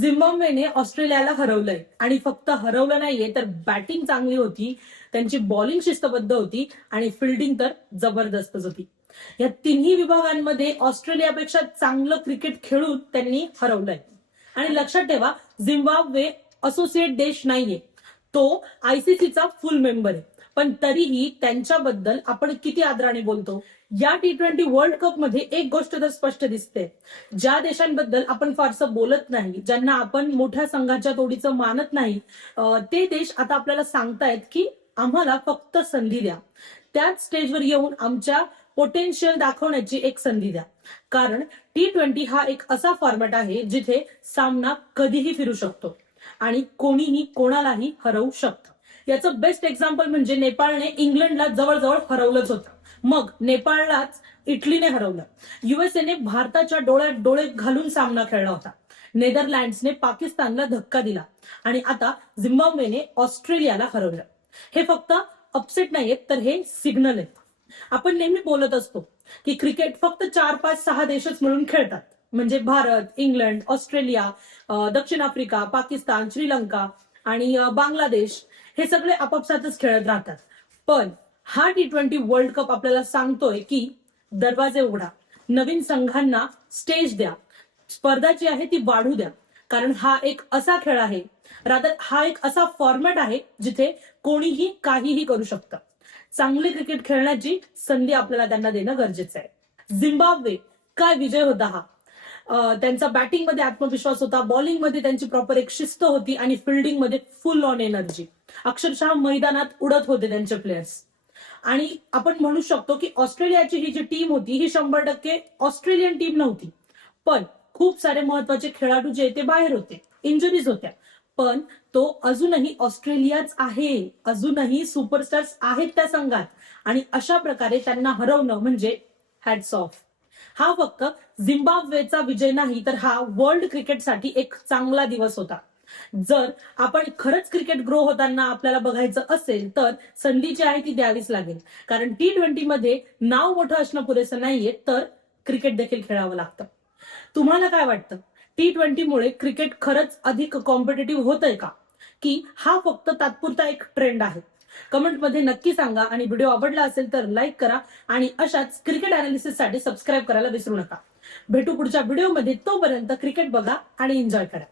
झिम्बाब्वेने ऑस्ट्रेलियाला हरवलंय आणि फक्त हरवलं नाहीये तर बॅटिंग चांगली होती, त्यांची बॉलिंग शिस्तबद्ध होती आणि फिल्डिंग तर जबरदस्तच होती. या तिन्ही विभागांमध्ये ऑस्ट्रेलियापेक्षा चांगलं क्रिकेट खेळून त्यांनी हरवलंय. आणि लक्षात ठेवा, झिम्बाब्वे असोसिएट देश नाहीये, तो आयसीसीचा फुल मेंबर आहे. पण तरीही त्यांच्याबद्दल आपण किती आदराने बोलतो. या T20 वर्ल्ड कप मध्ये एक गोष्ट तर स्पष्ट दिसते, ज्या देशांबद्दल आपण फारसं बोलत नाही, ज्यांना आपण मोठ्या संघाच्या तोडीचं मानत नाही, ते देश आता आपल्याला सांगतायत की आम्हाला फक्त संधी द्या, त्याच स्टेजवर येऊन आमच्या पोटेन्शियल दाखवण्याची एक संधी द्या. कारण T20 हा एक असा फॉर्मॅट आहे जिथे सामना कधीही फिरू शकतो आणि कोणीही कोणालाही हरवू शकतं. याचं बेस्ट एक्झाम्पल म्हणजे नेपाळने इंग्लंडला जवळजवळ हरवलंच होतं. मग नेपाळलाच इटलीने हरवलं. युएसएने भारताच्या डोळ्यात डोळे घालून सामना खेळला होता. नेदरलँड्सने पाकिस्तानला धक्का दिला आणि आता झिम्बाब्वेने ऑस्ट्रेलियाला हरवलं. हे फक्त अपसेट नाहीयेत, तर हे सिग्नल आहेत. आपण नेहमी बोलत असतो की क्रिकेट फक्त 4-5-6 देशच मिळून खेळतात, म्हणजे भारत, इंग्लंड, ऑस्ट्रेलिया, दक्षिण आफ्रिका, पाकिस्तान, श्रीलंका आणि बांगलादेश हे सगळे आपापसातच खेळत राहतात. पण हा T20 वर्ल्ड कप आपल्याला सांगतोय की दरवाजे उघडा, नवीन संघांना स्टेज द्या, स्पर्धा जी आहे ती वाढू द्या. कारण हा एक असा खेळ आहे, हा एक असा फॉर्मॅट आहे जिथे कोणीही काहीही करू शकतं. चांगले क्रिकेट खेळण्याची संधी आपल्याला त्यांना देणं गरजेचं आहे. झिम्बाब्वे काय विजय होता हा. त्यांचा बॅटिंग मध्ये आत्मविश्वास होता, बॉलिंग मध्ये त्यांची प्रॉपर एक शिस्त होती आणि फिल्डिंग मध्ये फुल ऑन एनर्जी. अक्षरशः मैदानात उडत होते त्यांचे प्लेयर्स. आणि आपण म्हणू शकतो की ऑस्ट्रेलियाची ही जी टीम होती ही 100% ऑस्ट्रेलियन टीम नव्हती. पण खूप सारे महत्वाचे खेळाडू जे ते बाहेर होते, इंजुरीज होत्या. पण तो अजूनही ऑस्ट्रेलियाच आहे, अजूनही सुपरस्टार्स आहेत त्या संघात. आणि अशा प्रकारे त्यांना हरवणं म्हणजे हॅट्स ऑफ. हा फक्त झिम्बाब्वेचा विजय नाही, तर हा वर्ल्ड क्रिकेटसाठी एक चांगला दिवस होता. जर आपण खरंच क्रिकेट ग्रो होताना आपल्याला बघायचं असेल तर संधी जी आहे ती द्यावीच लागेल. कारण T20 मध्ये नाव मोठं असणं पुरेसं नाहीये, तर क्रिकेट देखील खेळावं लागतं. तुम्हाला काय वाटतं, T20 मुळे क्रिकेट खरंच अधिक कॉम्पिटेटिव्ह होतंय का, की हा फक्त तात्पुरता एक ट्रेंड आहे? कमेंटमध्ये नक्की सांगा आणि व्हिडिओ आवडला असेल तर लाईक करा आणि अशाच क्रिकेट अनालिसिससाठी सबस्क्राईब करायला विसरू नका. भेटू पुढच्या व्हिडिओमध्ये. तोपर्यंत क्रिकेट बघा आणि एन्जॉय करा.